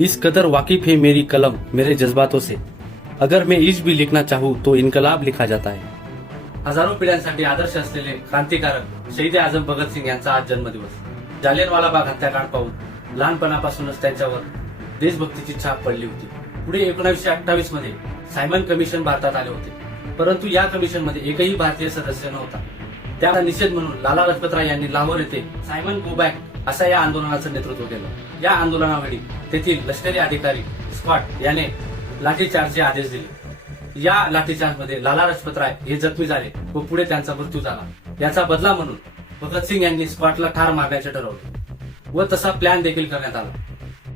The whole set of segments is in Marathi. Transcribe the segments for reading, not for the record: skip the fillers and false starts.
इस कदर वाकिफ है मेरी कलम मेरे जज्बातों से, अगर मैं इश्क भी लिखना चाहूँ तो इनकलाब लिखा जाता है। हजारो पिढ्यांसाठी आदर्श असलेले क्रांतिकारक शहीद आझम भगतसिंग यांचा आज जन्मदिवस। जालियनवाला बाग हत्याकांड पाहून लहानपणापासूनच त्यांच्यावर देशभक्तीची छाप पडली होती। पुढे 1928 मध्ये सायमन कमिशन भारतात आले होते, परंतु या कमिशन मध्ये एकही भारतीय सदस्य नव्हता। त्याचा निषेध म्हणून लाला लजपतराय यांनी लाहोर येथे सायमन गो बॅक असा या आंदोलनाचं नेतृत्व केलं। या आंदोलनावेळी तेथील लष्करी अधिकारी स्कॉट याने लाठीचार्जचे आदेश दिले। या लाठीचार्जमध्ये लाला लजपतराय हे जखमी झाले व पुढे त्यांचा मृत्यू झाला। याचा बदला म्हणून भगतसिंग यांनी स्कॉटला ठार मारण्याचे ठरवले व तसा प्लॅन देखील करण्यात आला,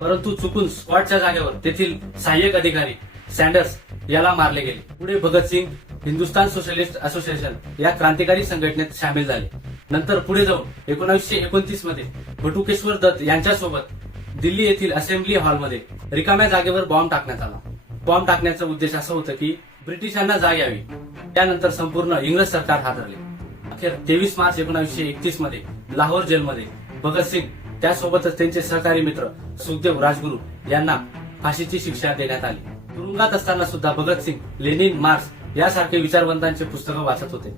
परंतु चुकून स्कॉटच्या जागेवर तेथील सहाय्यक अधिकारी सँडर्स याला मारले गेले। पुढे भगतसिंग हिंदुस्थान सोशलिस्ट असोसिएशन या क्रांतिकारी संघटनेत सामील झाले। नंतर पुढे जाऊन 1929 मध्ये बटुकेश्वर दत्त यांच्यासोबत दिल्ली येथील असेंब्ली हॉलमध्ये रिकाम्या जागेवर बॉम्ब टाकण्यात आला। बॉम्ब टाकण्याचा उद्देश असं होतं की ब्रिटिशांना जाग यावी। त्यानंतर संपूर्ण इंग्रज सरकार हादरले। अखेर 23 मार्च 1931 मध्ये लाहोर जेलमध्ये भगतसिंग त्यासोबतच त्यांचे सहकारी मित्र सुखदेव राजगुरू यांना फाशीची शिक्षा देण्यात आली। तुरुंगात असताना सुद्धा भगतसिंग लेनिन मार्क्स यासारखे विचारवंतांचे पुस्तकं वाचत होते।